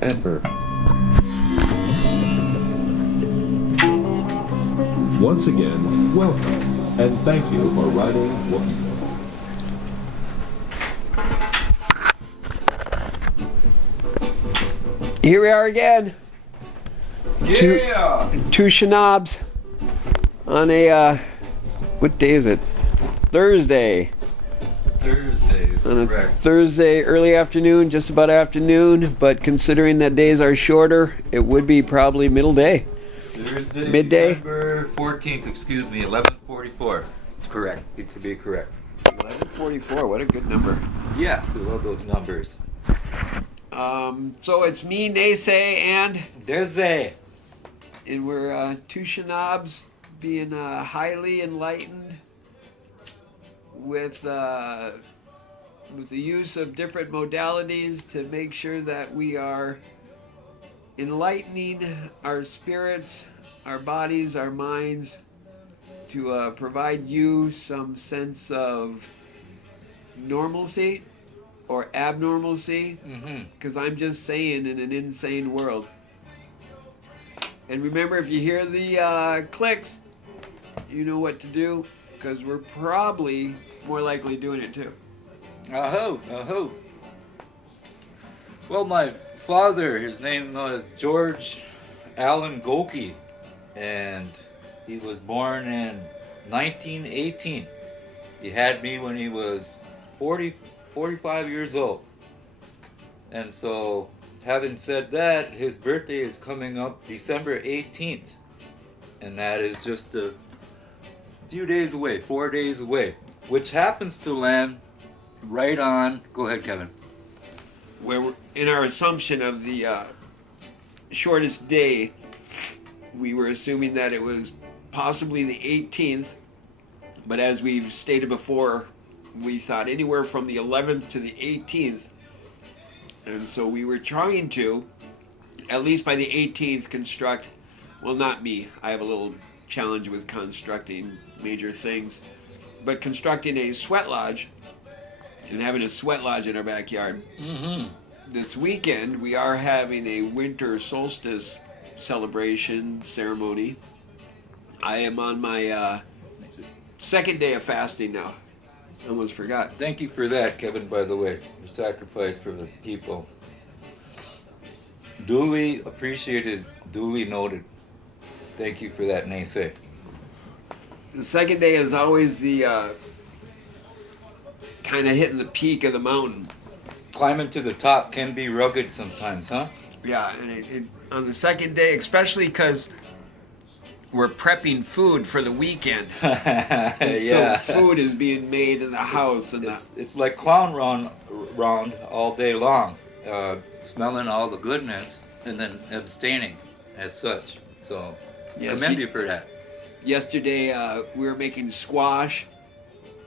Enter. Once again, welcome, and thank you for riding Wookiee. Here we are again. Yeah! Two shenobs on a, what day is it? Thursday. Thursday is On a correct. Thursday, early afternoon, just about afternoon, but considering that days are shorter, it would be probably middle day. Thursday, Midday? December 14th, excuse me, 11:44. Correct, to be correct. 11:44, what a good number. Yeah, we love those numbers. So it's me, NeSe, and Desi! we're two shenobs being highly enlightened with the use of different modalities to make sure that we are enlightening our spirits, our bodies, our minds, to provide you some sense of normalcy or abnormalcy, because I'm just saying in an insane world. And remember, if you hear the clicks, you know what to do, because we're probably more likely doing it too. Aho. Well, my father, his name was George Allen Gokey, and he was born in 1918. He had me when he was 45 years old. And so, having said that, his birthday is coming up December 18th. And that is just a few days away, 4 days away. Which happens to land right on... Go ahead, Kevin. Where we're, in our assumption of the shortest day, we were assuming that it was possibly the 18th. But as we've stated before, we thought anywhere from the 11th to the 18th. And so we were trying to, at least by the 18th, construct, well, not me. I have a little challenge with constructing major things. But constructing a sweat lodge and having a sweat lodge in our backyard. This weekend, we are having a winter solstice celebration ceremony. I am on my second day of fasting now. Almost forgot. Thank you for that, Kevin, by the way. Your sacrifice for the people. Duly appreciated, duly noted. Thank you for that, NeSe. The second day is always the kind of hitting the peak of the mountain. Climbing to the top can be rugged sometimes, huh? Yeah, and it on the second day, especially because we're prepping food for the weekend. Yeah. So food is being made in the house. It's like clown round all day long. Smelling all the goodness and then abstaining as such. So, Yes, commend you for that. Yesterday, we were making squash,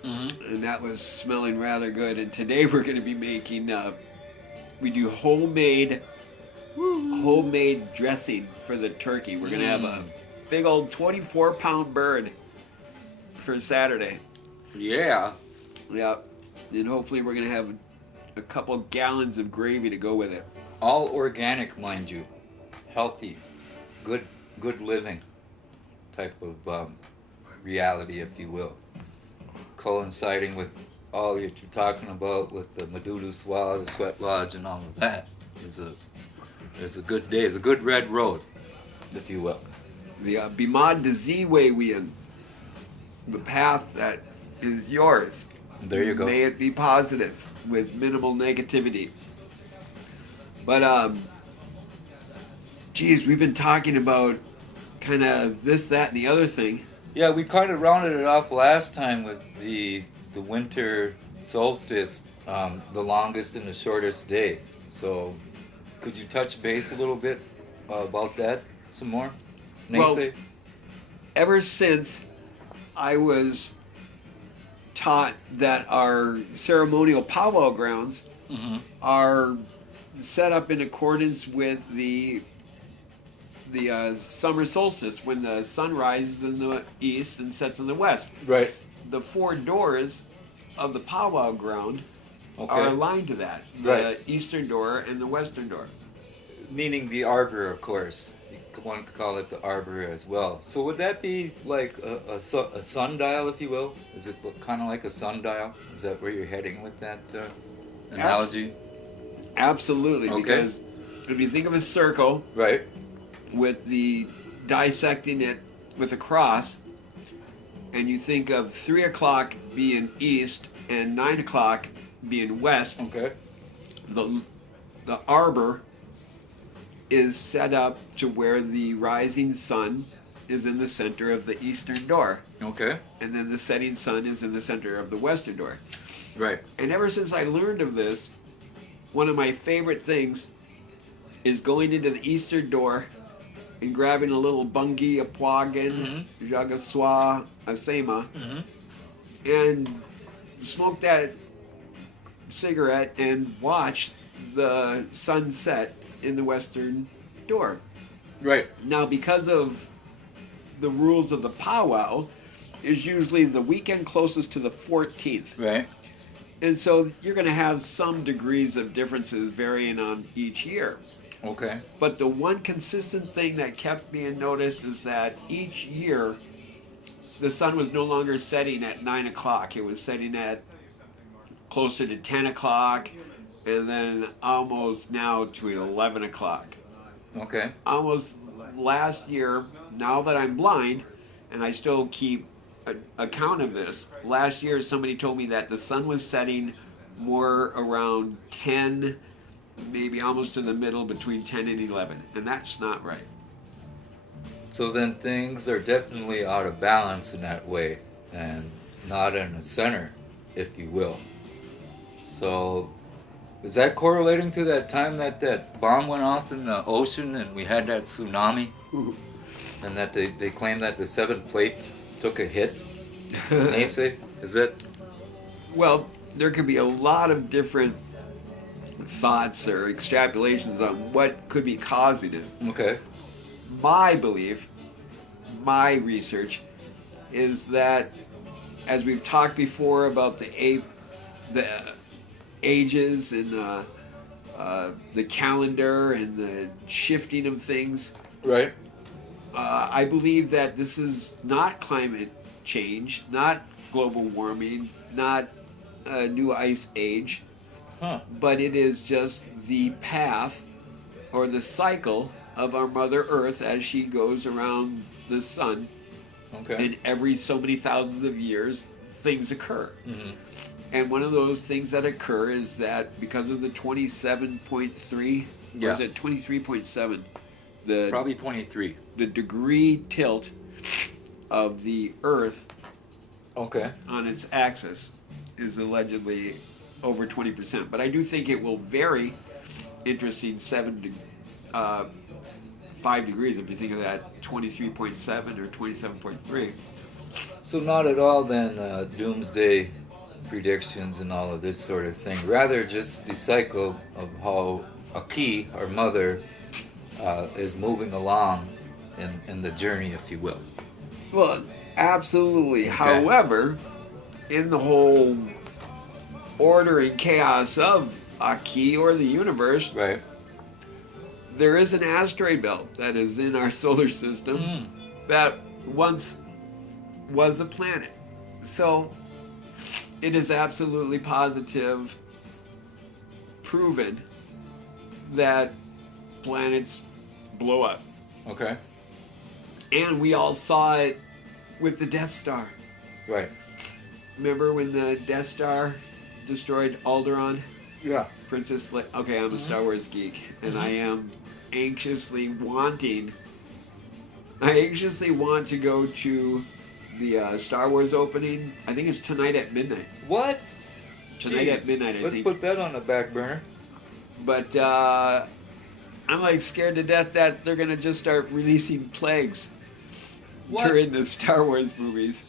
and that was smelling rather good. And today we're going to be making, we do homemade dressing for the turkey. We're going to have a big old 24-pound bird for Saturday. Yeah. Yeah, and hopefully we're going to have a couple gallons of gravy to go with it. All organic, mind you. Healthy. Good living type of reality, if you will. Coinciding with all that you're talking about with the Medusa Swell, the Sweat Lodge, and all of that is a good day. The good red road, if you will. The Bimad Desi way we in. The path that is yours. There you go. May it be positive with minimal negativity. But, geez, we've been talking about kind of this, that, and the other thing. Yeah, we kind of rounded it off last time with the winter solstice, the longest and the shortest day. So, could you touch base a little bit about that some more? Well, NeSe? ever since I was taught that our ceremonial powwow grounds are set up in accordance with the summer solstice, when the sun rises in the east and sets in the west. Right. The four doors of the powwow ground Okay. are aligned to that. The Right. eastern door and the western door. meaning the arbor, of course. One could call it the arbor as well. So would that be like a sundial, if you will? Is it kind of like a sundial? Is that where you're heading with that analogy? Absolutely, Okay. because if you think of a circle Right. with the dissecting it with a cross, and you think of 3 o'clock being east and 9 o'clock being west, Okay. the arbor is set up to where the rising sun is in the center of the eastern door, Okay. and then the setting sun is in the center of the western door. Right. And ever since I learned of this, one of my favorite things is going into the eastern door and grabbing a little bungi, a poagin, jagaswa, a sema, and smoke that cigarette and watch the sunset in the western door. Right. Now, because of the rules of the powwow, is usually the weekend closest to the 14th. Right. And so you're going to have some degrees of differences varying on each year. Okay. But the one consistent thing that kept being noticed is that each year the sun was no longer setting at 9 o'clock. It was setting at closer to 10 o'clock and then almost now to 11 o'clock. Okay. Almost last year, now that I'm blind and I still keep account of this, last year somebody told me that the sun was setting more around 10, maybe almost in the middle between 10 and 11, and that's not right. So then things are definitely out of balance in that way and not in the center, if you will. So is that correlating to that time that bomb went off in the ocean and we had that tsunami? And that they claim that the seventh plate took a hit? NeSe? Is that? Well, there could be a lot of different thoughts or extrapolations on what could be causing it. Okay. My belief, my research, is that, as we've talked before about the ages and the calendar and the shifting of things, Right. I believe that this is not climate change, not global warming, not a new ice age, but it is just the path or the cycle of our Mother Earth as she goes around the sun. Okay. And every so many thousands of years, things occur. Mm-hmm. And one of those things that occur is that because of the 27.3, or Yeah. is it 23.7? The Probably 23. the degree tilt of the Earth Okay. on its axis is allegedly over 20%. But I do think it will vary. Interesting, 5 degrees if you think of that 23.7 or 27.3. So not at all then doomsday predictions and all of this sort of thing. Rather just the cycle of how a key, our mother, is moving along in the journey, if you will. Well, absolutely. Okay. However, in the whole order and chaos of Aki or the universe, Right. there is an asteroid belt that is in our solar system that once was a planet. So it is absolutely positive, proven that planets blow up. Okay. And we all saw it with the Death Star. Right. Remember when the Death Star destroyed Alderaan? Yeah. Princess Leia. Okay, I'm a Star Wars geek, and I am anxiously want to go to the Star Wars opening. I think it's tonight at midnight. What? Tonight at Jeez. midnight, I Let's think. put that on the back burner. But I'm like scared to death that they're gonna just start releasing plagues What? during the Star Wars movies.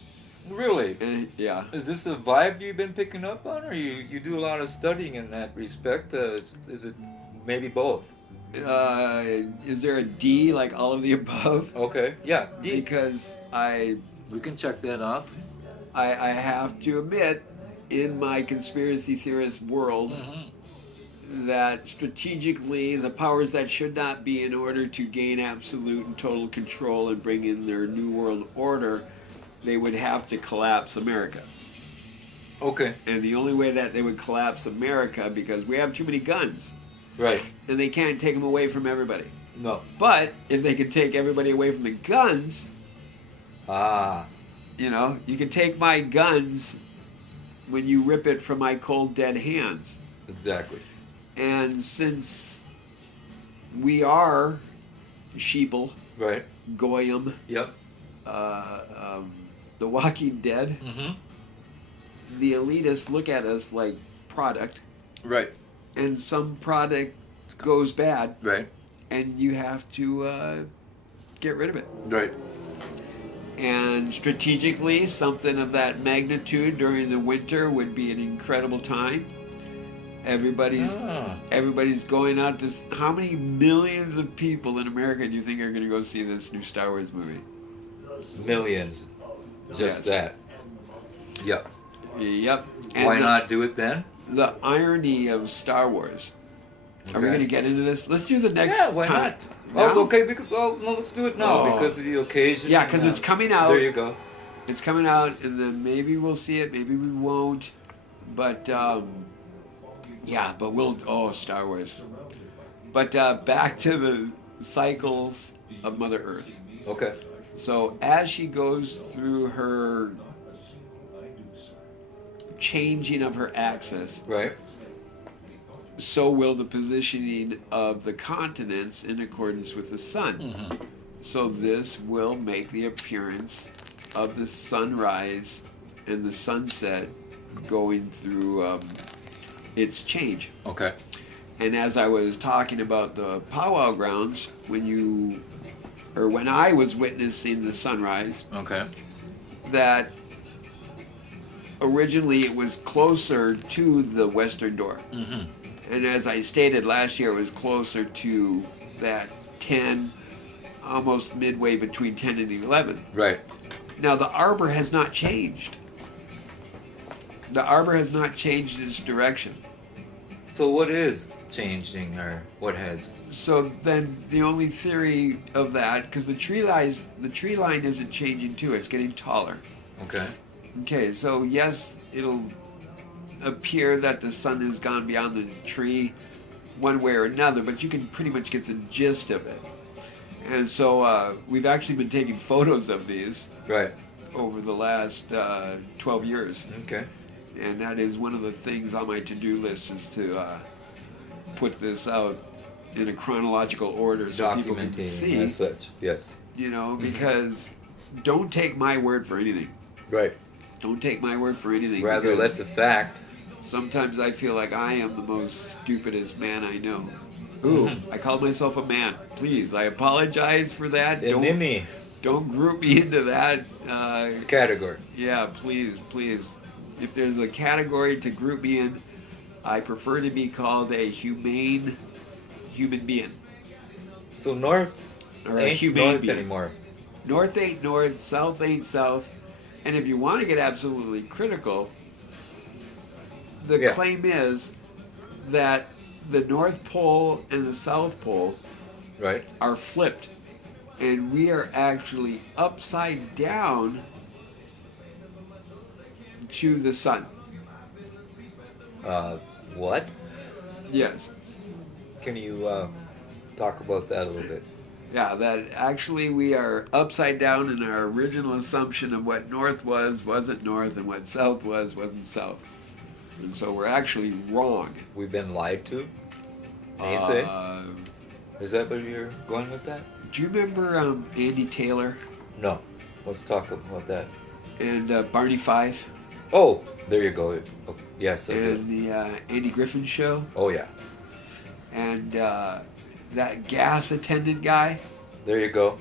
Really? And, yeah. Is this a vibe you've been picking up on, or you do a lot of studying in that respect? Is it maybe both? Is there a D like all of the above? Okay. Yeah. D. Because I We can check that off. have to admit, in my conspiracy theorist world, that strategically the powers that should not be, in order to gain absolute and total control and bring in their new world order, they would have to collapse America. Okay. And the only way that they would collapse America, because we have too many guns, Right. and they can't take them away from everybody. No. But if they could take everybody away from the guns, Ah. you know, you can take my guns when you rip it from my cold dead hands. Exactly. And since we are sheeple, Right. goyim, Yep. the Walking Dead, Mm-hmm. the elitists look at us like product, Right. and some product goes bad, Right. and you have to get rid of it. Right. And strategically, something of that magnitude during the winter would be an incredible time. Everybody's going out to. How many millions of people in America do you think are going to go see this new Star Wars movie? Millions. Just Yes. that. Yep. Yep. And Why not do it then? The irony of Star Wars. Are we Okay. going to get into this? Let's do the next Yeah, why time. not? Now? Oh, okay. No, let's do it now Oh. because of the occasion. Yeah, because it's coming out. There you go. It's coming out, and then maybe we'll see it, maybe we won't. But yeah, but we'll. Oh, Star Wars. But back to the cycles of Mother Earth. Okay. So as she goes through her changing of her axis, Right. so will the positioning of the continents in accordance with the sun. Mm-hmm. So this will make the appearance of the sunrise and the sunset going through its change. Okay. And as I was talking about the powwow grounds, when I was witnessing the sunrise, Okay. that originally it was closer to the western door. Mm-hmm. And as I stated last year, it was closer to that 10, almost midway between 10 and 11. Right. Now, the arbor has not changed. The arbor has not changed its direction. So what is changing, or what has? So then the only theory of that, because the tree line isn't changing too, it's getting taller. Okay. Okay, so yes, it'll appear that the sun has gone beyond the tree one way or another, but you can pretty much get the gist of it. And so we've actually been taking photos of these Right. over the last 12 years. Okay. And that is one of the things on my to-do list, is to put this out in a chronological order so people can Documenting see, as such. Yes. you know, because don't take my word for anything. Right. Don't take my word for anything. Rather let because the fact. sometimes I feel like I am the most stupidest man I know. Ooh, I called myself a man. Please, I apologize for that. Enemy Don't group me into that. category. Yeah, please, please. If there's a category to group me in, I prefer to be called a humane human being. So north Or a ain't humane north being. anymore. North ain't north, south ain't south. And if you want to get absolutely critical, the Yeah. claim is that the North Pole and the South Pole Right. are flipped. And we are actually upside down to the sun. What? Yes. Can you talk about that a little bit? Yeah, that actually we are upside down in our original assumption of what north wasn't north, and what south wasn't south. And so we're actually wrong. We've been lied to. NeSe? Uh, Is that where you're going with that? do you remember Andy Taylor No. Let's talk about that. and Barney Fife Oh, there you go. Oh, yes, I and do. the Andy Griffin Show Oh, yeah. and that gas attendant guy? There you go.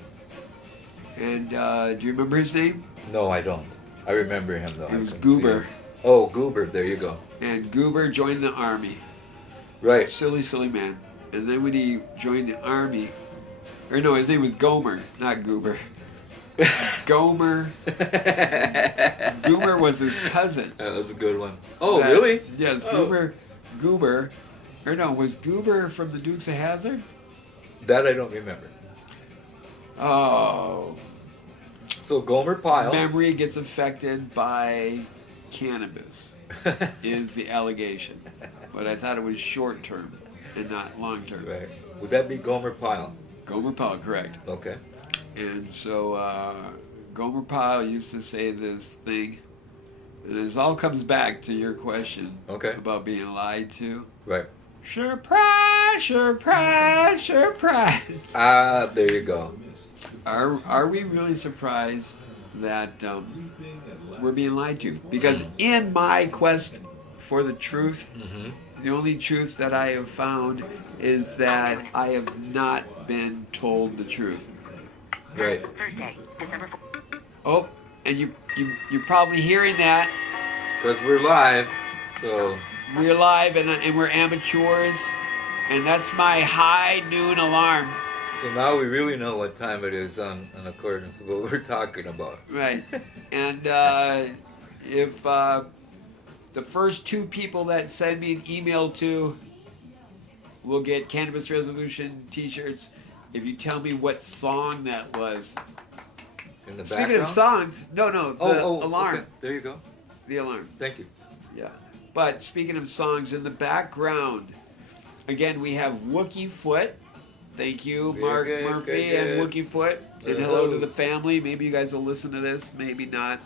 And do you remember his name? No, I don't. I remember him, though. It I was can Goober. see him. Oh, Goober. There you go. And Goober joined the army. Right. Silly man. And then when he joined the army, or no, his name was Gomer, not Goober. Gomer. Goomer was his cousin. That was a good one. Oh, That- really? Yes, Oh. Goober Or no, was Goober from the Dukes of Hazzard? That I don't remember. Oh, So Gomer Pyle. memory gets affected by cannabis is the allegation, but I thought it was short term and not long term. Right. Would that be Gomer Pyle? Gomer Pyle, correct. Okay. And so Gomer Pyle used to say this thing, and this all comes back to your question Okay. about being lied to. Right. Surprise, surprise, surprise. Ah, there you go. Are we really surprised that we're being lied to? Because in my quest for the truth, the only truth that I have found is that I have not been told the truth. Right. Thursday, December 4th. Oh, and you're probably hearing that. Because we're live, so We're live and we're amateurs, and that's my high noon alarm. now we really know what time it is on accordance with what we're talking about. Right. And if the first 2 people that send me an email to will get Cannabis Resolution t-shirts if you tell me what song that was. In the Speaking background. of songs, no, the alarm. Okay. There you go. The alarm. Thank you. Yeah. But speaking of songs, in the background, again, we have Wookie Foot. Thank you, Very Mark good, Murphy good, good. and Wookie Foot. And hello to the family. Maybe you guys will listen to this, maybe not.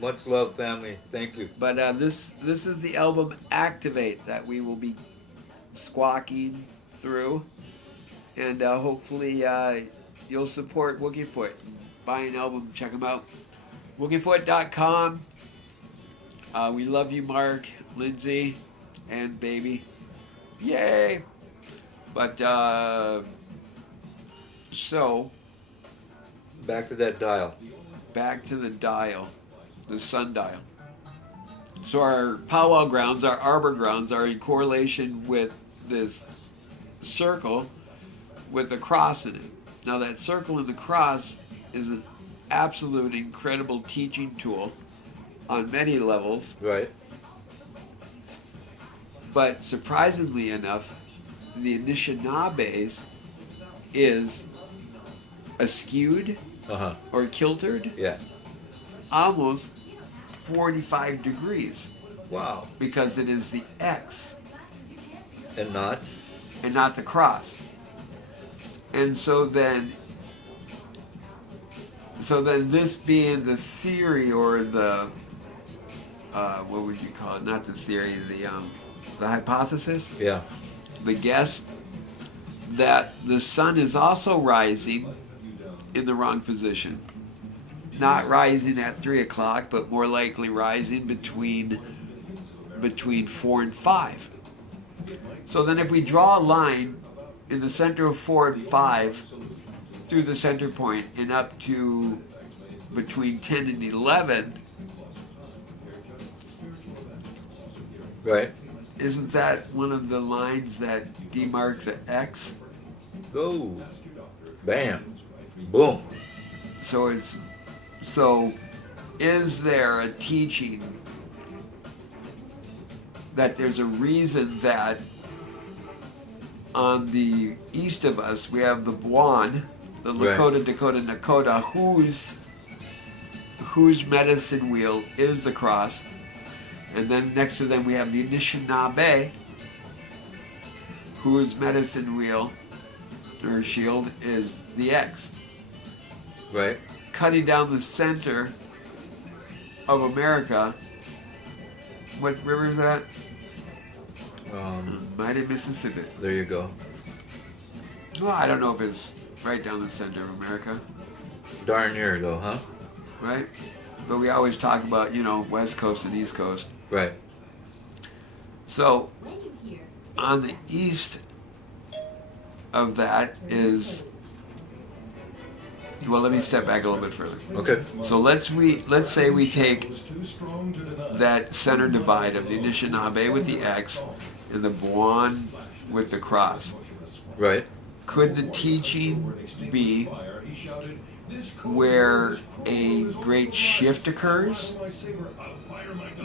Much love, family. Thank you. But this is the album Activate that we will be squawking through. And hopefully you'll support Wookie Foot. Buy an album, check them out. WookieFoot.com. We love you, Mark, Lindsay, and baby. Yay! But, so, Back to that dial. back to the dial, the sundial. So our powwow grounds, our arbor grounds, are in correlation with this circle with the cross in it. Now that circle and the cross is an absolute incredible teaching tool on many levels. Right. But surprisingly enough, the Anishinaabes is askewed Uh-huh. or kiltered Yeah. almost 45 degrees Wow. because it is the X And not? and not the cross. And so then this being the theory or the what would you call it? Not the theory, the hypothesis, Yeah. the guess that the sun is also rising in the wrong position. Not rising at 3 o'clock, but more likely rising between 4 and 5. So then if we draw a line in the center of 4 and 5 through the center point and up to between 10 and 11, Right. isn't that one of the lines that demark the X? Go. Bam. Boom. So is there a teaching that there's a reason that on the east of us we have the Buon, the Right. Nakota, whose medicine wheel is the cross, and then next to them we have the Anishinaabe, whose medicine wheel or shield is the X. Right. Cutting down the center of America. What river is that? Mighty Mississippi. There you go. Well, I don't know if it's right down the center of America, Darn near though, huh? right? But we always talk about, West Coast and East Coast. Right. So, on the east of that is, well, let me step back a little bit further. Okay. So let's say we take that center divide of the Anishinaabe with the X and the Buon with the cross. Right. Could the teaching be where a great shift occurs,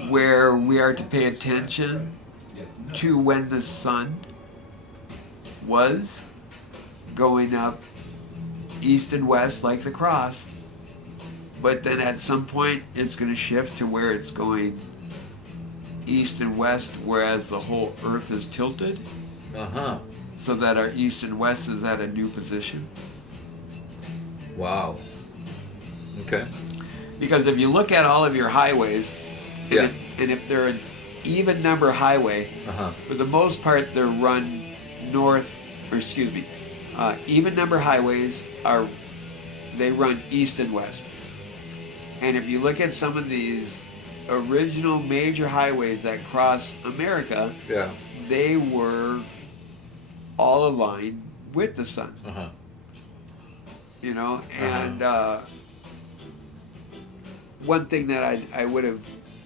where we are to pay attention to when the sun was going up east and west like the cross, but then at some point it's going to shift to where it's going east and west, whereas the whole earth is tilted, so that our east and west is at a new position. Wow. Okay. Because if you look at all of your highways, and, Yeah. if they're an even number highway, for the most part they're run north, or excuse me, even number highways they run east and west. And if you look at some of these original major highways that cross America, Yeah. they were all aligned with the sun. You know, and one thing that I would have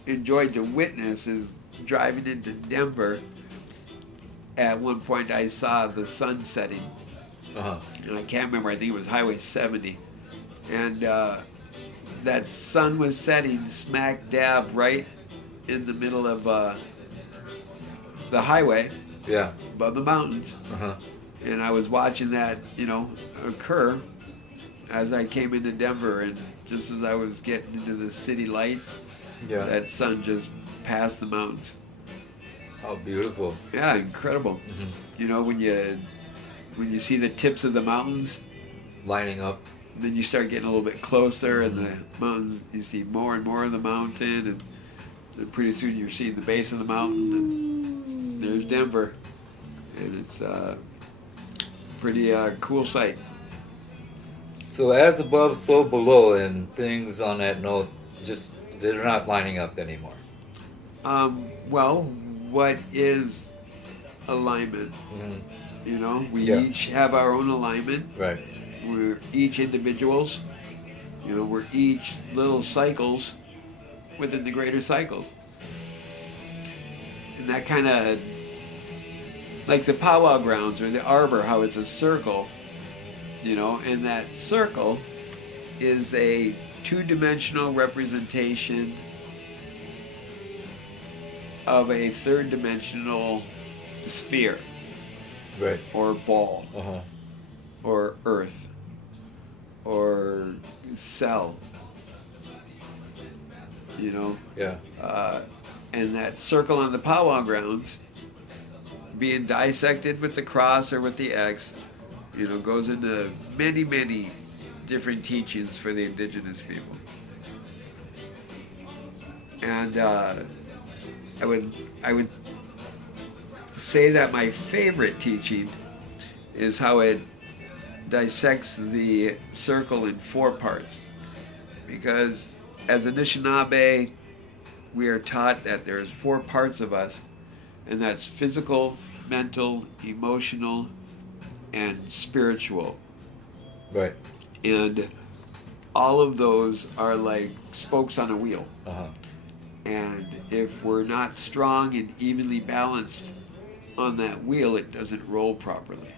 enjoyed to witness is driving into Denver. At one point I saw the sun setting, and I can't remember, I think it was Highway 70, and that sun was setting smack dab right in the middle of the highway, Yeah. above the mountains. And I was watching that, you know, occur as I came into Denver, and just as I was getting into the city lights, Yeah. that sun just passed the mountains. How beautiful. Yeah, incredible. You know, when you see the tips of the mountains, Lining up. and then you start getting a little bit closer, and the mountains, you see more and more of the mountain, and then pretty soon you're seeing the base of the mountain, and there's Denver, and it's a pretty cool sight. So as above, so below, and things on that note, just they're not lining up anymore. Well, what is alignment? You know, we Yeah. each have our own alignment. Right. We're each individuals. You know, we're each little cycles within the greater cycles. And that kind of, like the powwow grounds or the arbor, how it's a circle, you know, and that circle is a two-dimensional representation of a third-dimensional sphere Right. or ball or earth or cell, you know. Yeah. And that circle on the powwow grounds being dissected with the cross or with the X, you know, goes into many, many different teachings for the indigenous people. And I would say that my favorite teaching is how it dissects the circle in 4 parts. Because as Anishinaabe, we are taught that there's 4 parts of us, and that's physical, mental, emotional, and spiritual. Right. And all of those are like spokes on a wheel. And if we're not strong and evenly balanced on that wheel, it doesn't roll properly.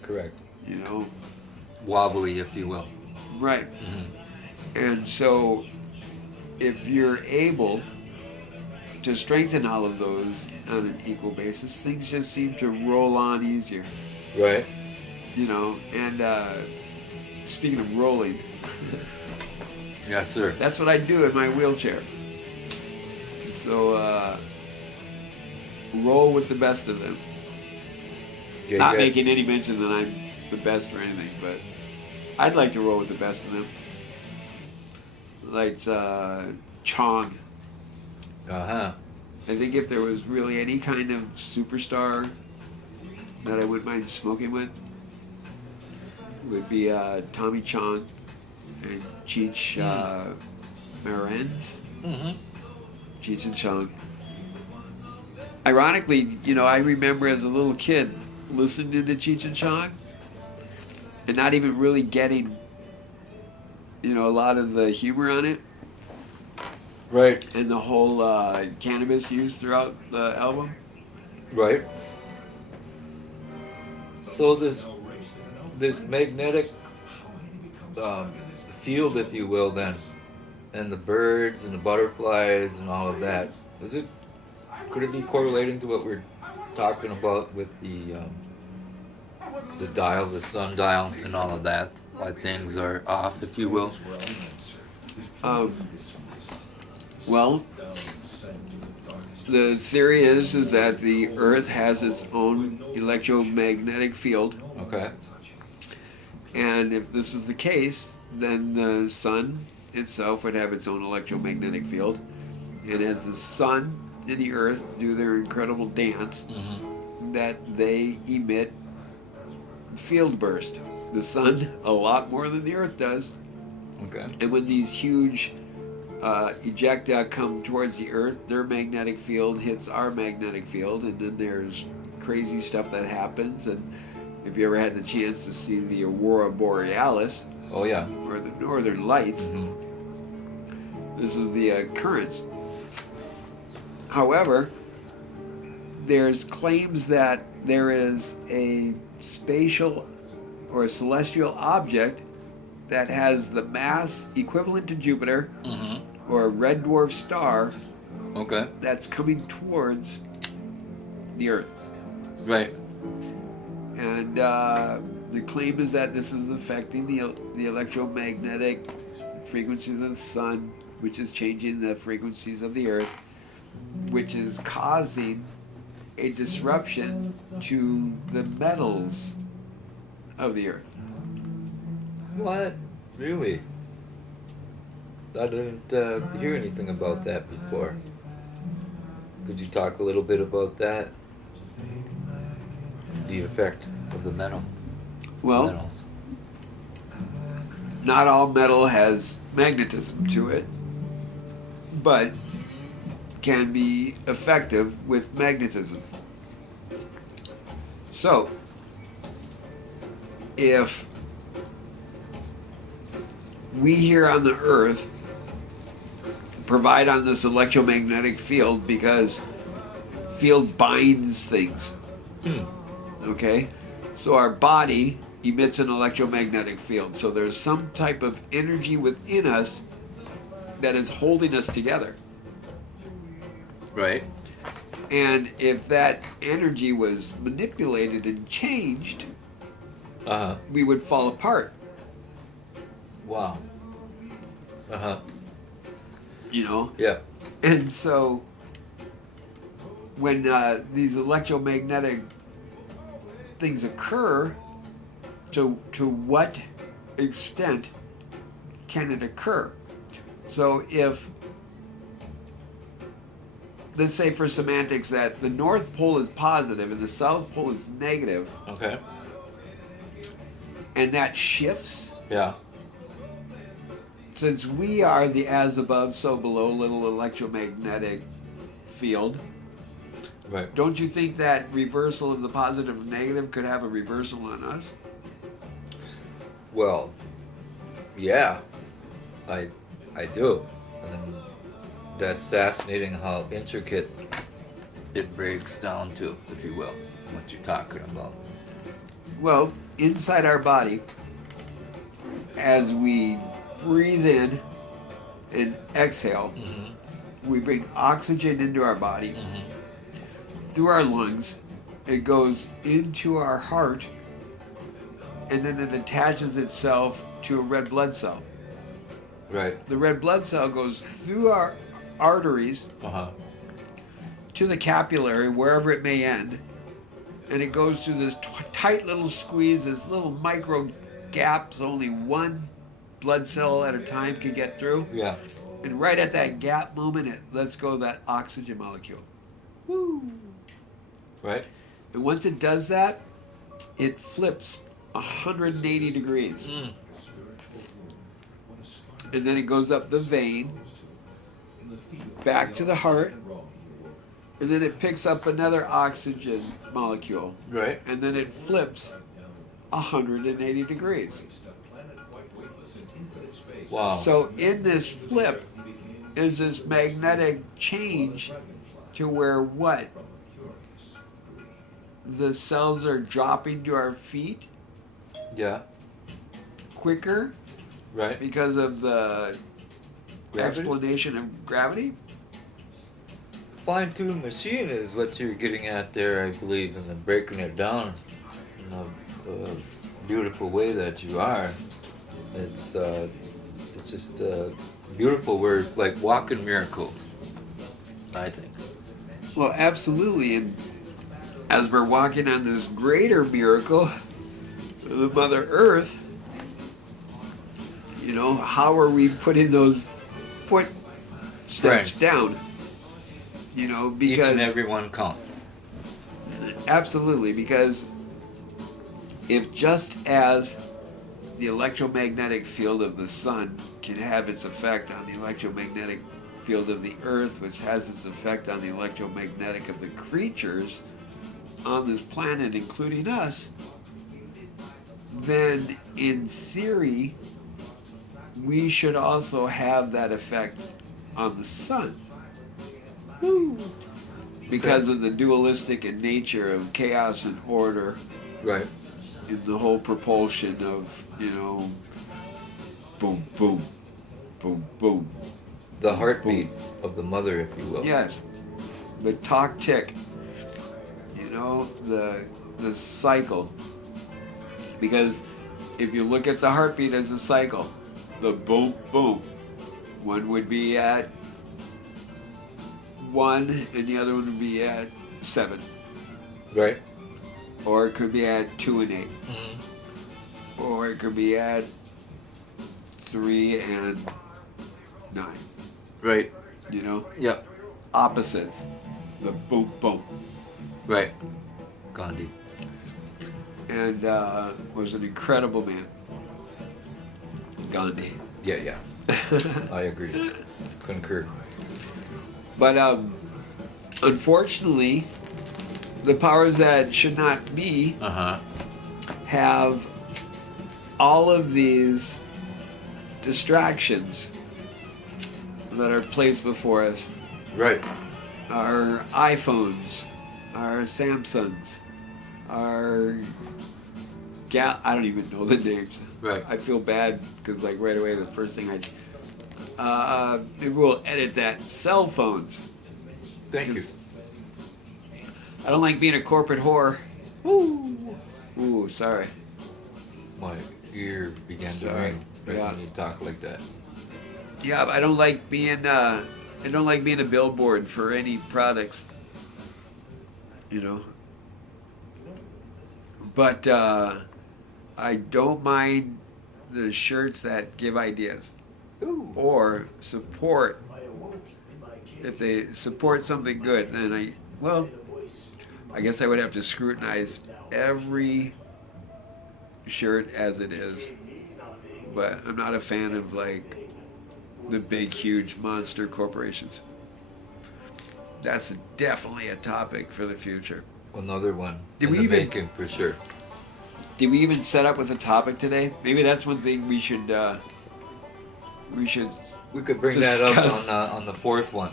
Correct. You know? Wobbly, if you will. Right. And so if you're able to strengthen all of those on an equal basis, things just seem to roll on easier. Right. You know, and speaking of rolling, Yes, sir. that's what I do in my wheelchair. So roll with the best of them. Yeah, Not you got- making any mention that I'm the best or anything, but I'd like to roll with the best of them. Like Chong. I think if there was really any kind of superstar that I wouldn't mind smoking with, it would be Tommy Chong and Cheech Marenz. Cheech and Chong. Ironically, you know, I remember as a little kid listening to Cheech and Chong and not even really getting, you know, a lot of the humor on it. Right. And the whole cannabis use throughout the album. Right. So this magnetic field, if you will, then, and the birds and the butterflies and all of that, is it Could it be correlating to what we're talking about with the dial, the sundial, and all of that? Why things are off, if you will? Well, the theory is that the Earth has its own electromagnetic field, Okay. and if this is the case, then the sun itself would have its own electromagnetic field, and as the sun and the Earth do their incredible dance, that they emit field burst. The sun a lot more than the Earth does, Okay. and when these huge ejecta come towards the Earth, their magnetic field hits our magnetic field, and then there's crazy stuff that happens. And if you ever had the chance to see the Aurora Borealis, Oh yeah. or the Northern Lights, this is the occurrence. However, there's claims that there is a spatial or a celestial object that has the mass equivalent to Jupiter or a red dwarf star Okay. that's coming towards the Earth. Right. And the claim is that this is affecting the electromagnetic frequencies of the sun, which is changing the frequencies of the Earth, which is causing a disruption to the metals of the Earth. What? Really? I didn't hear anything about that before. Could you talk a little bit about that? The effect of the metals. Not all metal has magnetism to it, but can be effective with magnetism. So, if we here on the Earth provide on this electromagnetic field, because field binds things, okay? So our body emits an electromagnetic field. So there's some type of energy within us that is holding us together. Right. And if that energy was manipulated and changed, we would fall apart. Wow. You know? Yeah. And so when these electromagnetic things occur, to what extent can it occur? So if, let's say for semantics, that the North Pole is positive and the South Pole is negative, Okay. and that shifts, Yeah. since we are the as above, so below little electromagnetic field, Right. don't you think that reversal of the positive and negative could have a reversal on us? Well, yeah, I do, and then that's fascinating how intricate it breaks down to, if you will, what you're talking about. Well, inside our body, as we breathe in and exhale, we bring oxygen into our body through our lungs. It goes into our heart, and then it attaches itself to a red blood cell. Right. The red blood cell goes through our arteries to the capillary, wherever it may end, and it goes through this tight little squeeze, this little micro gaps only one blood cell at a time can get through. Yeah. And right at that gap moment, it lets go of that oxygen molecule. Right. And once it does that, it flips 180 degrees. And then it goes up the vein, back to the heart, and then it picks up another oxygen molecule. Right. And then it flips 180 degrees. Wow. So in this flip is this magnetic change to where what? The cells are dropping to our feet Yeah. quicker Right. because of the Gravity? explanation of gravity. fine-tuned machine is what you're getting at there, I believe, and then breaking it down in a beautiful way that you are. It's just beautiful. We're like walking miracles, I think. Well, absolutely. And as we're walking on this greater miracle of the Mother Earth, you know, how are we putting those footsteps Right. down? You know, because Each and every one count. absolutely, because if just as the electromagnetic field of the sun can have its effect on the electromagnetic field of the earth, which has its effect on the electromagnetic of the creatures on this planet, including us, then in theory, we should also have that effect on the sun. Woo. Because of the dualistic in nature of chaos and order, Right. in the whole propulsion of, you know, boom, boom, boom, boom. The heartbeat of the mother, if you will. Yes, the talk tick, you know, the cycle. Because if you look at the heartbeat as a cycle, the boom, boom, one would be at 1 and the other one would be at 7. Right. Or it could be at 2 and 8. Mm-hmm. Or it could be at 3 and 9. Right. You know? Yep. Opposites. The boom, boom. Right. Gandhi. And was an incredible man. Gandhi. Yeah. I agree. Concur. But unfortunately, the powers that should not be Uh-huh. have all of these distractions that are placed before us. Right. Our iPhones, our Samsungs, our I don't even know the names. Right. I feel bad because like right away the first thing maybe we'll edit that. Cell phones. Thank you. I don't like being a corporate whore. Ooh. Ooh, sorry. My ear began to Sorry. ring right Yeah. when you talk like that. Yeah, but I don't like being a billboard for any products. You know. But I don't mind the shirts that give ideas Ooh. or support. If they support something good, then I guess I would have to scrutinize every shirt as it is. But I'm not a fan of like the big, huge monster corporations. That's definitely a topic for the future. Another one. Did in we the even- making for sure. Did we even set up with a topic today? Maybe that's one thing we should. We could bring that up discuss- on the fourth one.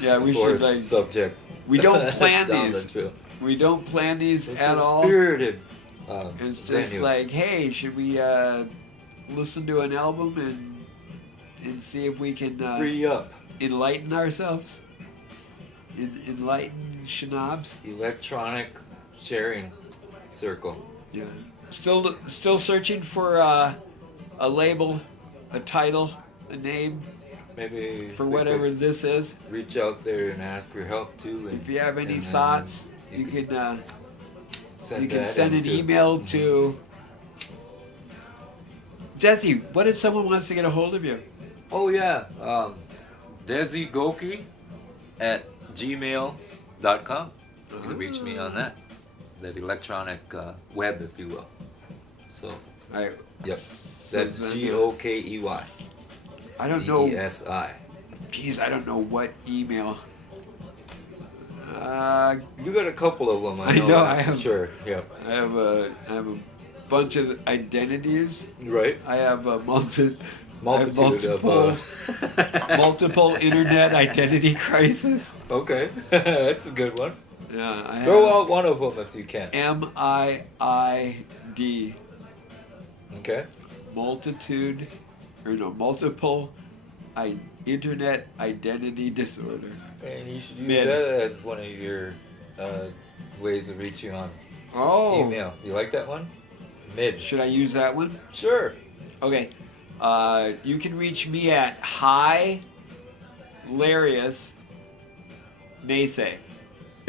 Yeah, we Fourth should like. subject. We don't plan Down these. the trail. We don't plan these It's at a all. spirited. It's just venue. like, hey, should we listen to an album and see if we can Free up. enlighten ourselves? Enlighten schnobs? Electronic sharing circle. Yeah. Still searching for a label, a title, a name Maybe for we whatever could this is. reach out there and ask for help too. And, If you have any and then thoughts, you could can send you can that send an into- email Mhm. to Desi. What if someone wants to get a hold of you? Oh yeah, desigokey at gmail.com. You can reach me on that electronic web, if you will. So, All right. yep, So that's then, Gokey. I don't know. DESI. Geez, I don't know what email. You got a couple of them. I know, that, I have- Sure. Yep. I have a bunch of identities. Right. I have a Multitude multiple of. multiple internet identity crisis. Okay, that's a good one. Yeah, I Throw have out one of them if you can. MIID, Okay. multitude, or no, multiple internet identity disorder. And you should use Mid. that as one of your ways to reach you on Oh, email. You like that one? Mid. should I use that one? Sure. Okay. You can reach me at Highlariousness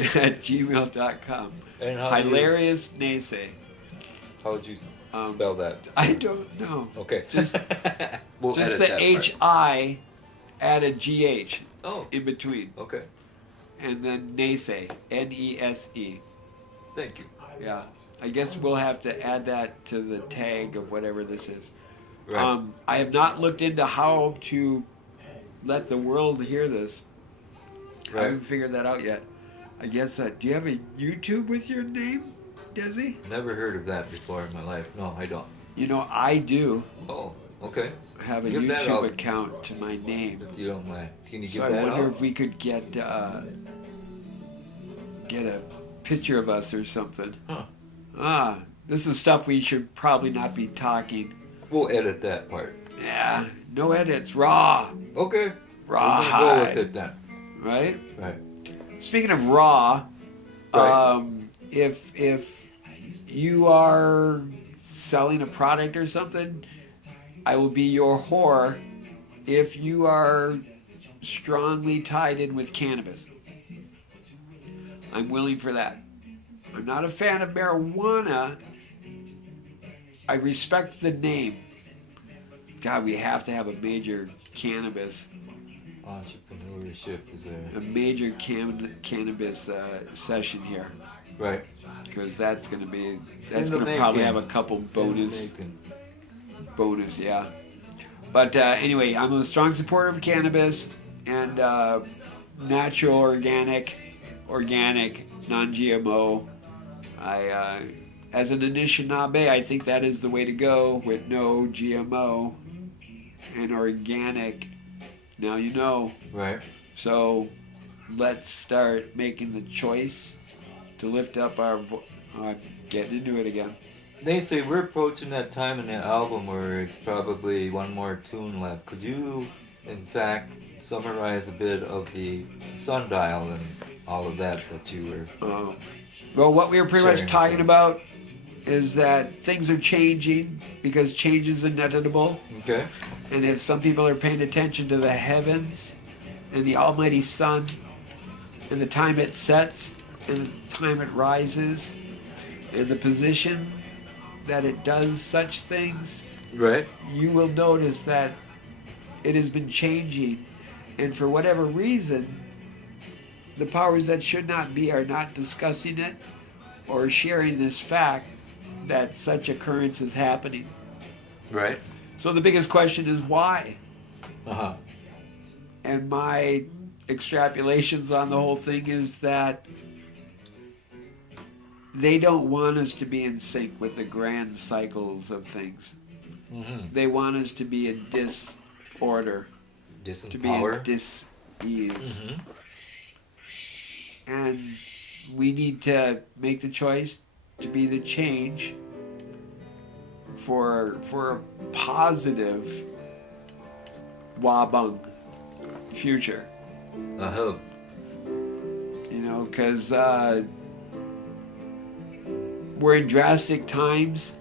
at gmail.com. And how Highlariousness. How would you spell that? I don't know. Okay. Just, we'll just edit the that HI add a GH Oh, in between. okay. And then NeSe. NESE. Thank you. Yeah. I guess we'll have to add that to the tag of whatever this is. Right. I have not looked into how to let the world hear this. I Right. haven't figured that out yet. I guess do you have a YouTube with your name, Desi? Never heard of that before in my life. No, I don't. You know, I do Oh, okay. have a Give that YouTube out. account to my name. If you don't mind, can you So give I that wonder out? if we could get a picture of us or something. Huh. This is stuff we should probably not be talking. We'll edit that part. Yeah, no edits, raw, Okay. raw We're gonna go with hide, it then. right? Right. Speaking of raw, Right. if you are selling a product or something, I will be your whore if you are strongly tied in with cannabis. I'm willing for that. I'm not a fan of marijuana. I respect the name. God, we have to have a major cannabis, Entrepreneurship is there. a major cannabis session here, Right. because that's going to In to the probably making. have a couple bonus, Making. yeah. But anyway, I'm a strong supporter of cannabis and natural, organic, non-GMO. As an Anishinaabe, I think that is the way to go with no GMO and organic. Now you know. Right. So let's start making the choice to lift up our. Getting into it again. They say we're approaching that time in the album where it's probably one more tune left. Could you, in fact, summarize a bit of the sundial and all of that you were... Well, what we were pretty much Sharing talking things. about is that things are changing because change is inevitable. Okay. And if some people are paying attention to the heavens and the almighty sun and the time it sets and the time it rises and the position that it does such things, Right. you will notice that it has been changing. And for whatever reason, the powers that should not be are not discussing it or sharing this fact that such occurrence is happening. Right. So the biggest question is why? Uh-huh. And my extrapolations on the whole thing is that they don't want us to be in sync with the grand cycles of things. Mm-hmm. They want us to be in disorder, to be Disempower. in dis-ease. Mm-hmm. And we need to make the choice to be the change for a positive wabung future. Uh-huh. You know, because we're in drastic times,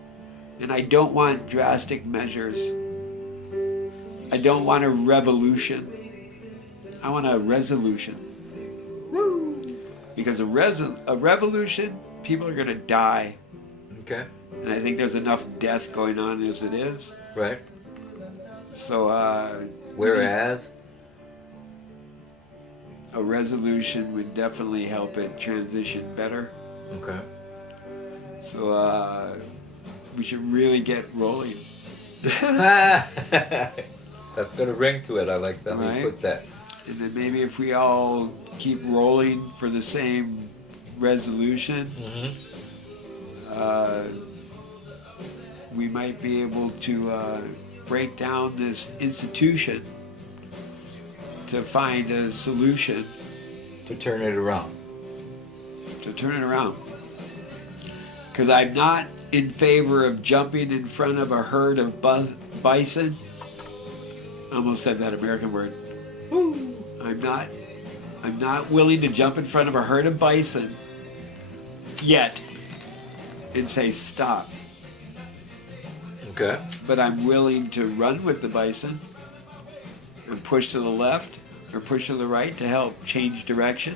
and I don't want drastic measures. I don't want a revolution. I want a resolution. Because a revolution, people are going to die. Okay. And I think there's enough death going on as it is. Right. So, Whereas... a resolution would definitely help it transition better. Okay. So, we should really get rolling. That's got a ring to it. I like that Right. we put that. And then maybe if we all keep rolling for the same resolution, Mm-hmm. we might be able to break down this institution to find a solution To turn it around. to turn it around. Because I'm not in favor of jumping in front of a herd of bison. I almost said that American word. I'm not willing to jump in front of a herd of bison yet and say stop. Okay. But I'm willing to run with the bison and push to the left or push to the right to help change direction.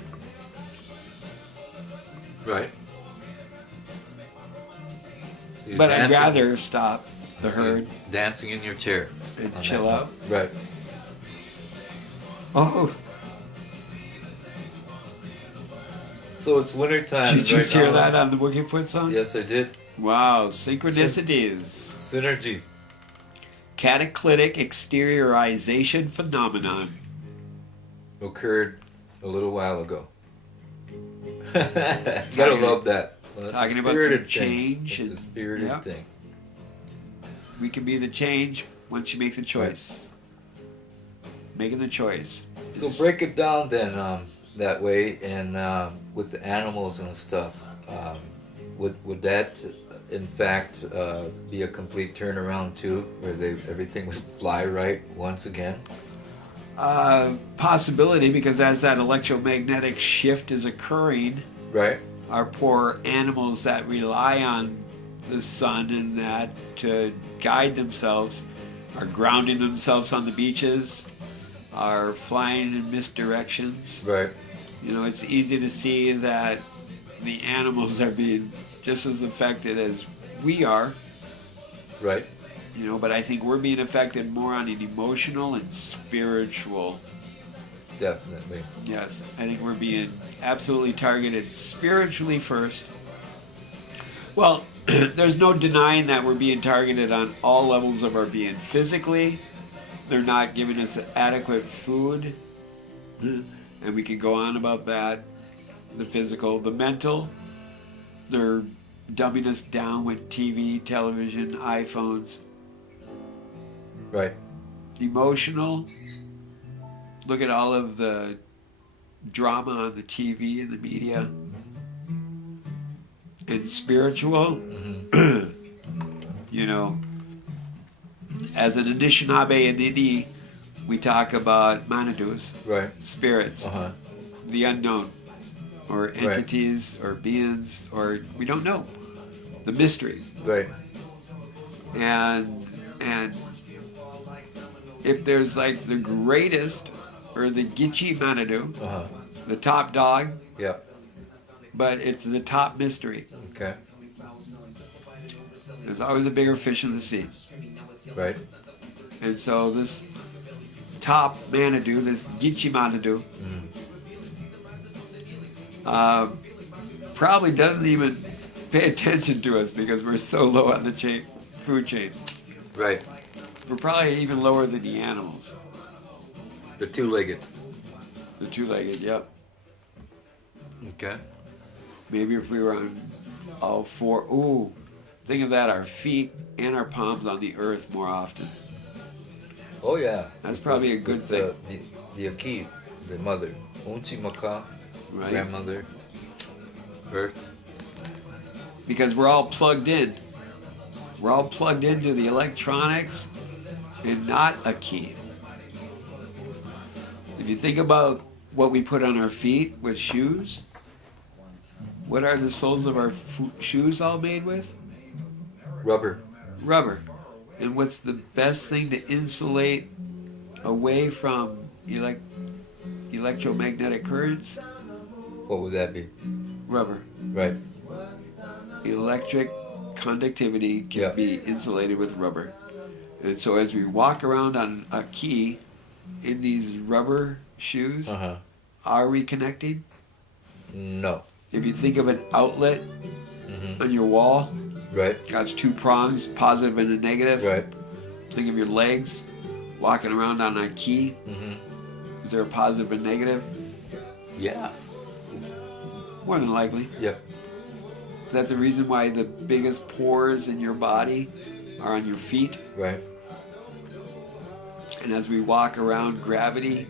Right. So you're But I'd dancing- rather stop the so you're herd dancing in your chair and on chill that out. one. Right. Oh, So it's winter time. did you right hear now. that on the Wicked song? Yes, I did. Wow, synchronicities. Synergy. Cataclytic exteriorization phenomenon. Occurred a little while ago. Gotta love that. Well, that's Talking a about spirited some thing. change It's a and- spirited yeah. thing. We can be the change once you make the choice. Making the choice. So break it down then that way, and with the animals and stuff. Would that in fact be a complete turnaround too, where everything would fly right once again? Possibility, because as that electromagnetic shift is occurring, Right. our poor animals that rely on the sun and that to guide themselves are grounding themselves on the beaches, are flying in misdirections. Right. You know, it's easy to see that the animals are being just as affected as we are, Right. you know, but I think we're being affected more on an emotional and spiritual. Definitely. Yes, I think we're being absolutely targeted spiritually first. Well, there's no denying that we're being targeted on all levels of our being. Physically, they're not giving us adequate food, and we can go on about that. The physical, the mental, they're dumbing us down with TV, television, iPhones. Right. Emotional, look at all of the drama on the TV and the media. And spiritual, you know, as an Anishinaabe and Indian, we talk about manadus, Right. spirits, Uh-huh. the unknown, or entities, or beings, or we don't know, the mystery. Right. And if there's like the greatest, or the Gitchi Manadu, Uh-huh. the top dog, Yeah. but it's the top mystery. Okay. There's always a bigger fish in the sea. Right. And so this top Manadu, this Gitchi Manadu, probably doesn't even pay attention to us because we're so low on the food chain. Right. We're probably even lower than the animals. The two-legged. The two-legged, yep. Okay. Maybe if we were on all four, ooh, think of that, our feet and our palms on the earth more often. Oh yeah. That's probably a good thing. The Aki, the mother. Unchi Maka, Right? grandmother. Earth. Because we're all plugged in. We're all plugged into the electronics and not a key. If you think about what we put on our feet with shoes, what are the soles of our shoes all made with? Rubber. Rubber. And what's the best thing to insulate away from electromagnetic currents? What would that be? Rubber. Right. Electric conductivity can Yeah. be insulated with rubber. And so as we walk around on a key in these rubber shoes, Uh-huh. are we connecting? No. If you think of an outlet Mm-hmm. on your wall, Right. got two prongs, positive and a negative. Right. Think of your legs walking around on a key. Mm-hmm. Is there a positive and negative? Yeah. More than likely. Yep. Is that the reason why the biggest pores in your body are on your feet? Right. And as we walk around, gravity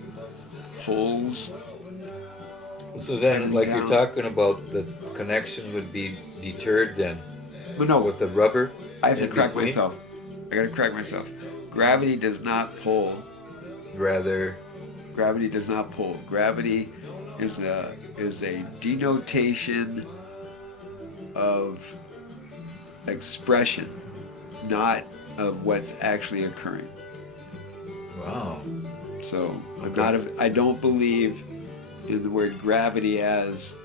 pulls. So then, And like down. you're talking about, the connection would be deterred then But no, with the rubber. I have to in correct between? myself. I gotta correct myself. Gravity does not pull rather. Gravity does not pull. Gravity is a denotation of expression, not of what's actually occurring. Wow. So I don't believe in the word gravity as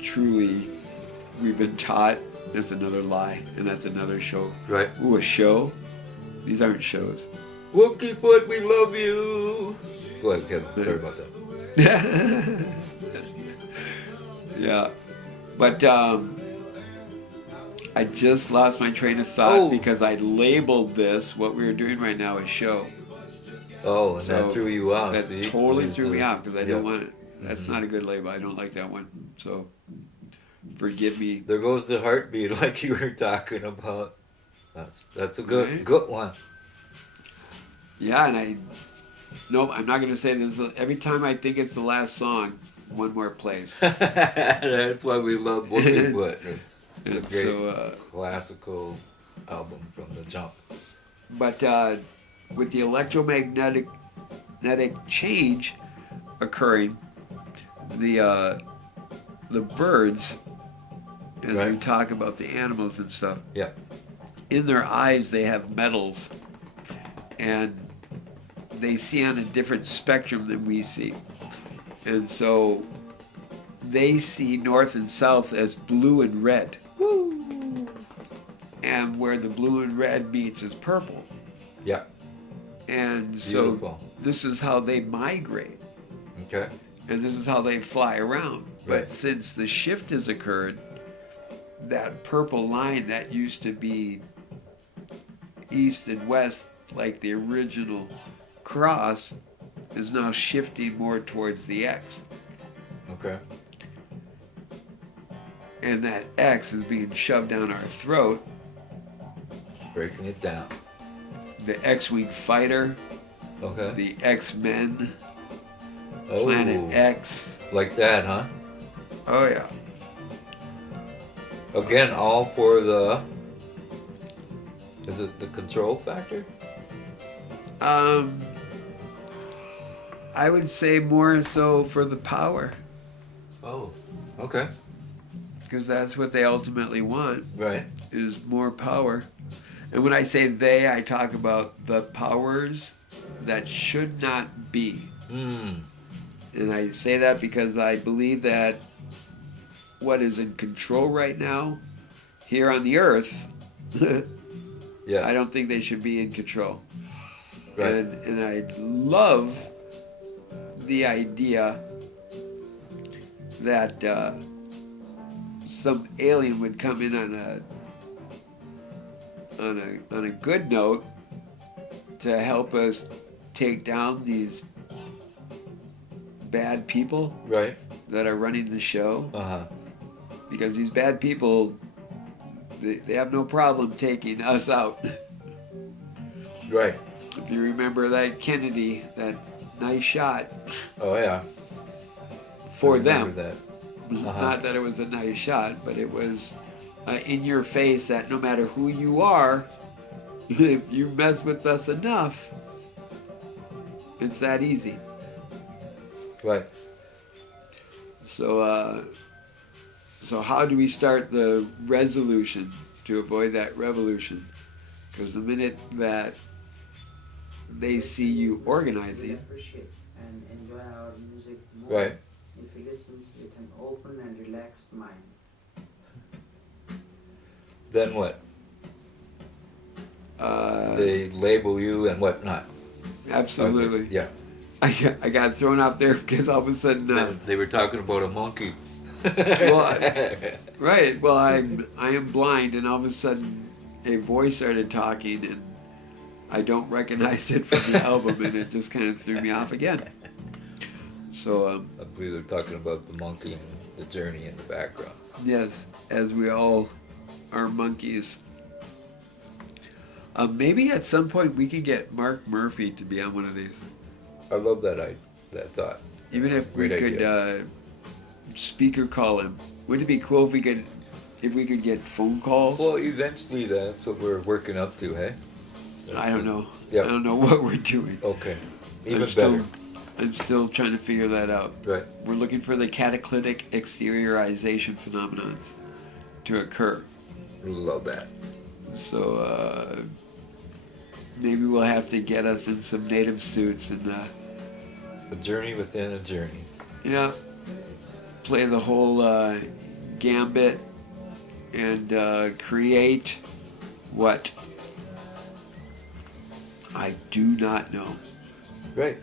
truly we've been taught. That's another lie, and that's another show. Right. Ooh, a show? These aren't shows. Wookie Foot, we love you. Go ahead, Kevin. Sorry about that. Yeah. But I just lost my train of thought because I labeled this, what we were doing right now, as show. Oh, and So that threw you off. That see? totally threw me off because I don't Yeah. want it. That's not a good label. I don't like that one. So forgive me. There goes the heartbeat, like you were talking about. That's a good Right. good one. Yeah, and nope, I'm not going to say this. Every time I think it's the last song, one more plays. That's why we love Wookie Foot. It's a And great so, classical album from the jump. but with the electromagnetic change occurring, the birds, as we Right. talk about the animals and stuff, Yeah. in their eyes they have metals, and they see on a different spectrum than we see, and so they see north and south as blue and red. Woo. And where the blue and red meets is purple. Yeah. And so Beautiful. this is how they migrate, Okay. and this is how they fly around. But Right. since the shift has occurred, that purple line that used to be east and west, like the original cross, is now shifting more towards the X. Okay. And that X is being shoved down our throat. Breaking it down. The X-Wing fighter, Okay. the X-Men, Oh. Planet X. Like that, huh? Oh yeah. Again, all for the. Is it the control factor? I would say more so for the power, Oh. Okay. because that's what they ultimately want, Right. is more power. And when I say they, I talk about the powers that should not be. Hmm. And I say that because I believe that what is in control right now here on the earth, Yeah. I don't think they should be in control. Right. And I love the idea that some alien would come in on a good note to help us take down these bad people Right. that are running the show, Uh-huh. because these bad people, they have no problem taking us out. Right. If you remember that Kennedy, that nice shot Oh yeah. for I remember them. That. Uh-huh. Not that it was a nice shot, but it was in your face that no matter who you are, if you mess with us enough, it's that easy. Right. So, so how do we start the resolution to avoid that revolution? Because the minute that they see you organizing, appreciate and enjoy our music more Right. if he listens with an open and relaxed mind. Then what? They label you and whatnot. absolutely. Okay. Yeah. I got thrown out there because all of a sudden, They were talking about a monkey. Well, right. Well, I am blind, and all of a sudden, a voice started talking, and I don't recognize it from the album, and it just kind of threw me off again. So, I believe they're talking about the monkey and the journey in the background. yes, as we all are monkeys. Maybe at some point we could get Mark Murphy to be on one of these. I love that thought. Even That's if a we great could idea. speaker call him. Wouldn't it be cool if we could get phone calls? Well, eventually that's what we're working up to, hey? I don't know. Yep. I don't know what we're doing. Okay. Even I'm still, better. I'm still trying to figure that out. Right. We're looking for the cataclysmic exteriorization phenomenon to occur. Love that. So maybe we'll have to get us in some native suits and A journey within a journey. yeah, play the whole gambit and create what? I do not know. Right.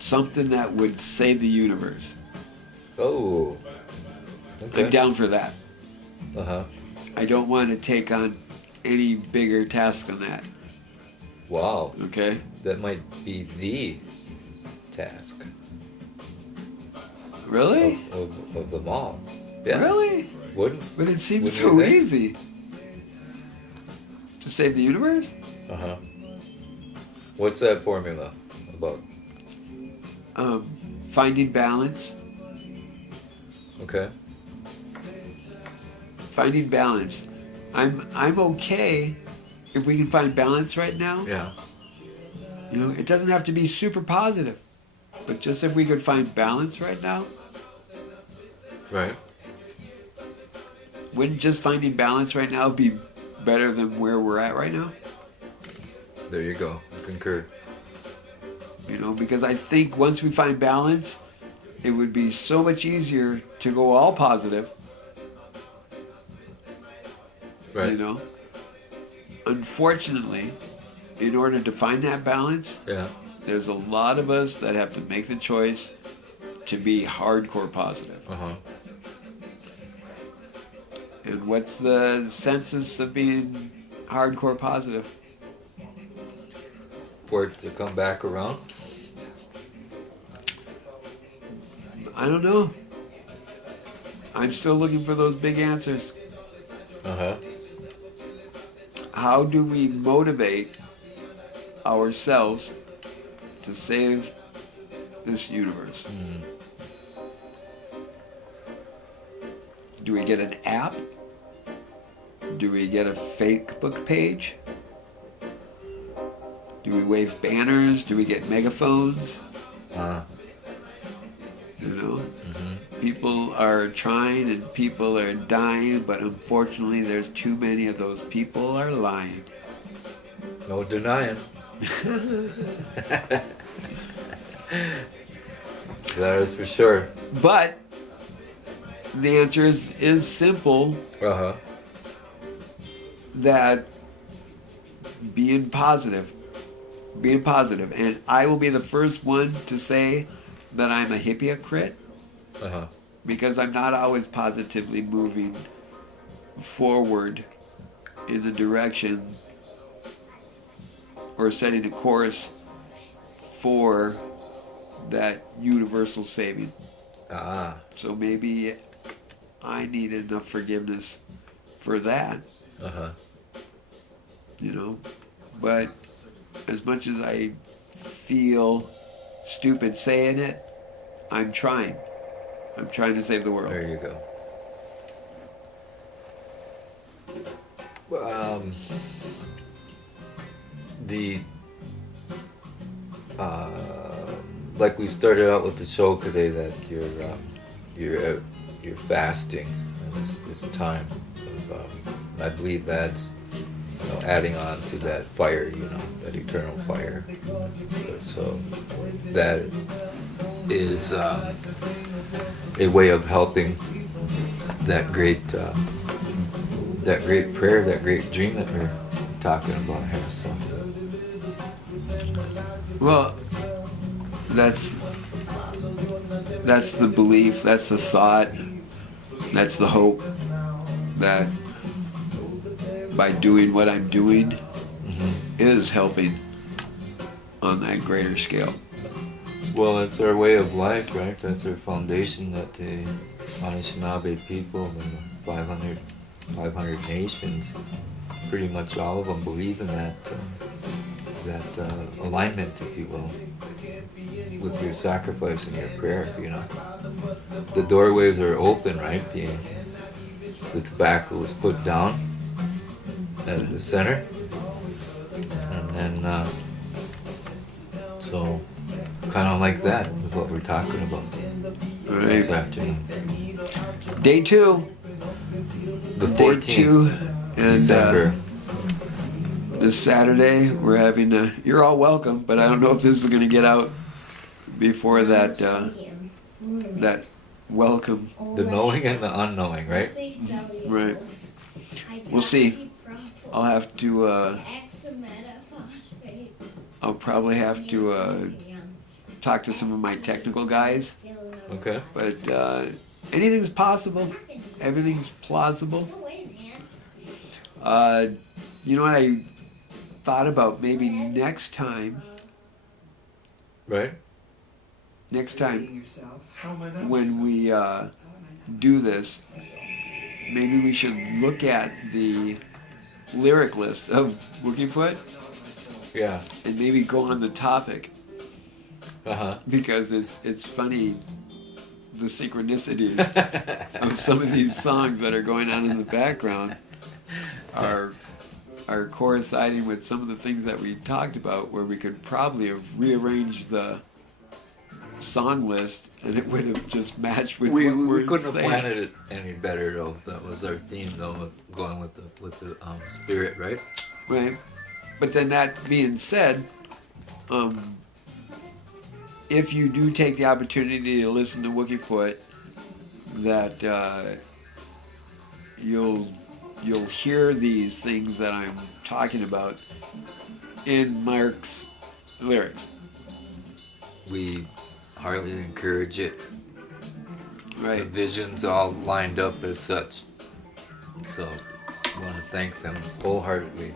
Something that would save the universe. Oh. Okay. I'm down for that. Uh-huh. I don't want to take on any bigger task than that. Wow. Okay? That might be the task Really? of them all. Yeah. Really? Wouldn't? But it seems Wouldn't you so think? easy. To save the universe? Uh-huh. What's that formula about? Finding balance. Okay. Finding balance. I'm okay if we can find balance right now. Yeah. You know, it doesn't have to be super positive. But just if we could find balance right now, Right. wouldn't just finding balance right now be better than where we're at right now? There you go. I concur. You know, because I think once we find balance, it would be so much easier to go all positive. Right. You know, unfortunately, in order to find that balance, Yeah. there's a lot of us that have to make the choice to be hardcore positive. Uh-huh. And what's the census of being hardcore positive? For it to come back around? I don't know. I'm still looking for those big answers. Uh-huh. How do we motivate ourselves to save this universe? Mm. Do we get an app? Do we get a Facebook page? Do we wave banners? Do we get megaphones? You know? Mm-hmm. People are trying and people are dying, but unfortunately there's too many of those people are lying. No denying. That is for sure. But the answer is simple, Uh-huh. that being positive, and I will be the first one to say that I'm a hypocrite Uh-huh. because I'm not always positively moving forward in the direction or setting a course for that universal saving. Ah. So maybe I need enough forgiveness for that, Uh-huh. you know. But as much as I feel stupid saying it, I'm trying. I'm trying to save the world. There you go. The like we started out with the show today, that you're fasting, and it's time. I believe that's, you know, adding on to that fire, you know, that eternal fire. So that is a way of helping that great prayer, that great dream that we're talking about here. So Well, that's the belief, that's the thought, that's the hope that by doing what I'm doing is helping on that greater scale. well, it's our way of life, right? That's our foundation, that the Anishinaabe people and the 500 nations, pretty much all of them believe in that alignment, if you will, with your sacrifice and your prayer. You know, the doorways are open, right? The tobacco is put down, at the center, and then so kind of like that with what we're talking about this Right. afternoon. Day 2. The Day 14th 2. And December. this Saturday we're having you're all welcome, but I don't know if this is going to get out before that that welcome. The knowing and the unknowing, right? Right. We'll see. I'll have to I'll probably have to talk to some of my technical guys, Okay. but anything's possible. Everything's plausible. You know what I thought about? Maybe next time Right? when we do this, maybe we should look at the lyric list of Wookiefoot Yeah. and maybe go on the topic, Uh-huh. because it's funny the synchronicities of some of these songs that are going on in the background are coinciding with some of the things that we talked about, where we could probably have rearranged the song list and it would have just matched with We what we're couldn't have saying. planned it any better though. That was our theme though, going with the spirit, right? Right. But then that being said, if you do take the opportunity to listen to Wookiefoot, that you'll hear these things that I'm talking about in Mark's lyrics. We highly encourage it. The Right. vision's all lined up as such. So I want to thank them wholeheartedly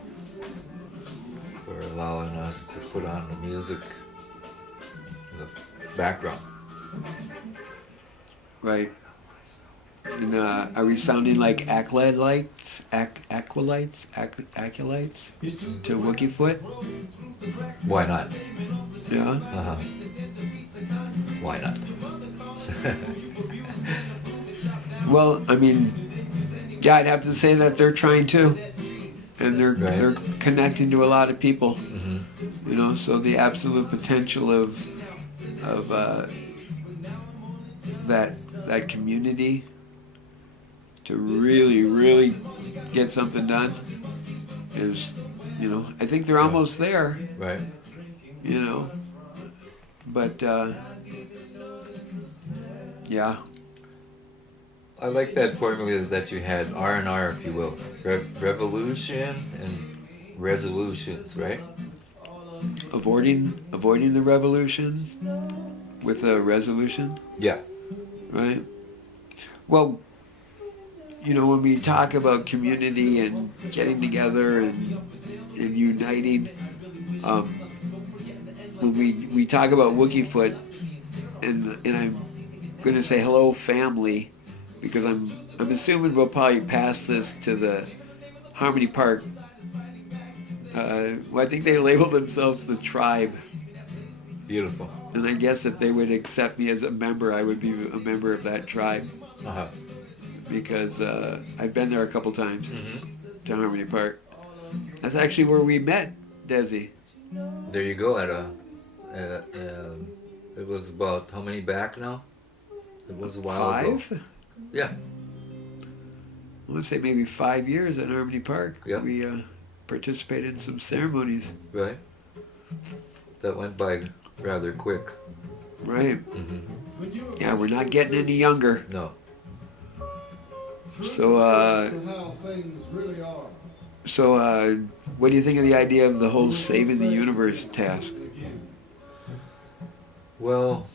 for allowing us to put on the music in the background. Right. And are we sounding like acolytes to Wookiefoot? Why not? Yeah. Uh-huh. Why not? Well, I mean, yeah, I'd have to say that they're trying to, and they're Right. they're connecting to a lot of people. Mm-hmm. You know, so the absolute potential of that community to really get something done is, you know, I think they're almost there. Right. You know, but yeah. I like that formula that you had, R&R, if you will. Revolution and resolutions, right? Avoiding the revolution with a resolution, Yeah. right? Well, you know, when we talk about community and getting together and uniting, when we talk about Wookiefoot, and I'm going to say hello family, because I'm assuming we'll probably pass this to the Harmony Park. Well, I think they label themselves the tribe, Beautiful. and I guess if they would accept me as a member, I would be a member of that tribe, Uh-huh. because I've been there a couple times Mm-hmm. to Harmony Park. That's actually where we met, Desi. There you go. It was about how many back now? It was a while ago. 5? Yeah. I want to say maybe 5 years at Harmony Park. Yeah. We participated in some ceremonies. Right. That went by rather quick. Right. Mm-hmm. Yeah, we're not getting any younger. No. So, how things really are. what do you think of the idea of the whole saving the universe task? Well,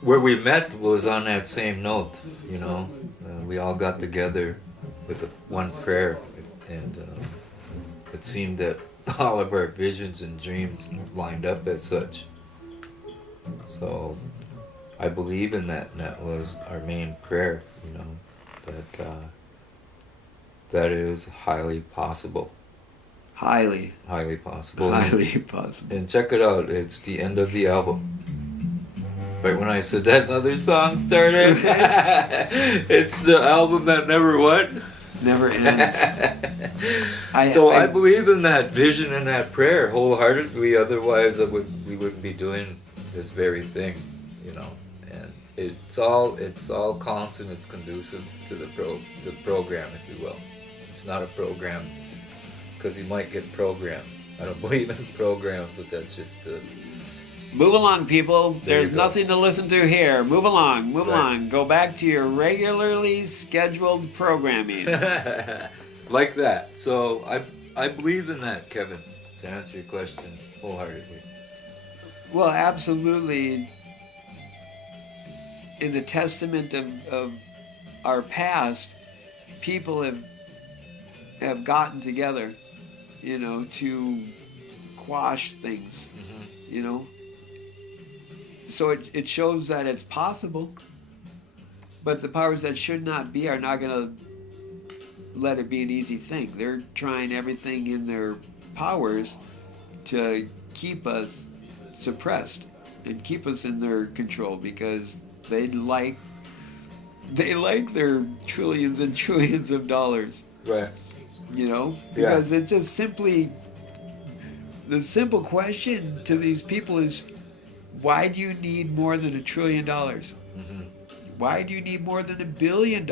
where we met was on that same note, you know. We all got together with one prayer, and it seemed that all of our visions and dreams lined up as such. So I believe in that, and that was our main prayer, you know, that is highly possible. Highly Possible. possible. And check it out, it's the end of the album. Right when I said that, another song started. It's the album that never what? never ends. I believe in that vision and that prayer wholeheartedly. Otherwise, we wouldn't be doing this very thing, you know. And it's all constant. It's conducive to the program, if you will. It's not a program because you might get programmed. I don't believe in programs, but that's just. Move along, people. There's you go. nothing to listen to here. Move along, move Right. along. Go back to your regularly scheduled programming. Like that. So I believe in that, Kevin, to answer your question wholeheartedly. Well, absolutely. In the testament of our past, people have gotten together, you know, to quash things, you know. So it shows that it's possible, but the powers that should not be are not going to let it be an easy thing. They're trying everything in their powers to keep us suppressed and keep us in their control because they like their trillions and trillions of dollars, Right. you know, because it just simply, the simple question to these people is, why do you need more than $1 trillion? Why do you need more than $1 billion?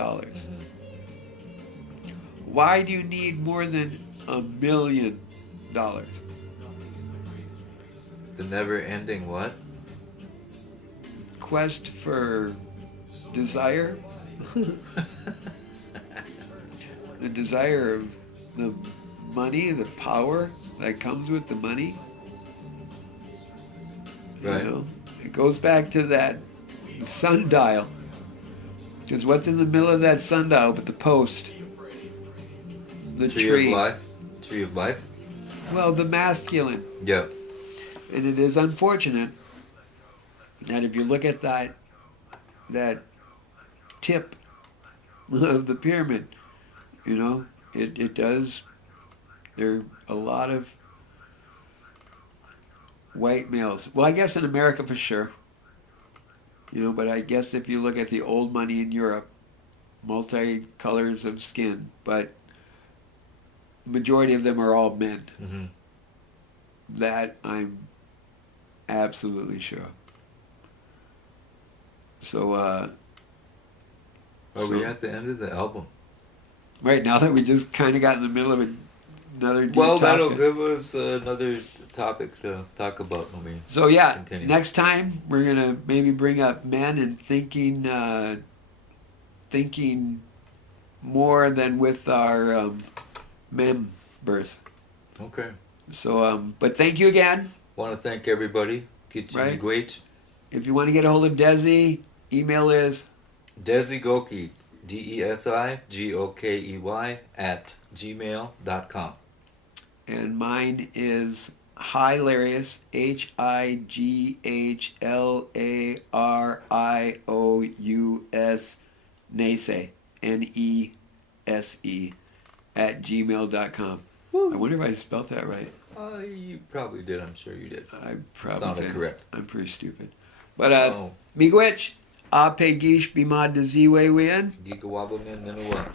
Why do you need more than $1 million? The never-ending what? Quest for desire. The desire of the money, the power that comes with the money. Right. You know, it goes back to that sundial. Because what's in the middle of that sundial but the post? The tree. Of life. Tree of life. Well, the masculine. Yeah. And it is unfortunate that if you look at that tip of the pyramid, you know, it does, there are a lot of white males. Well, I guess in America for sure. You know, but I guess if you look at the old money in Europe, multi-colors of skin, but majority of them are all men. That I'm absolutely sure. So, Are we at the end of the album? Right now that we just kind of got in the middle of another deep Well, that'll topic. give us another topic to talk about when we So yeah, continue. next time we're gonna maybe bring up men and thinking more than with our members. Okay. So, but thank you again. Want to thank everybody. Right. Great. If you want to get a hold of Desi, email is Desigokey, DESIGOKEY @gmail.com. and mine is Highlarious, HIGHLARIOUS, NeSe, NESE, @gmail.com. I wonder if I spelled that right. You probably did. I'm sure you did. I probably Sounded did. correct. I'm pretty stupid. But, Oh. miigwech, ape gish bimad de ziwe win. Gigawabbleman, then what?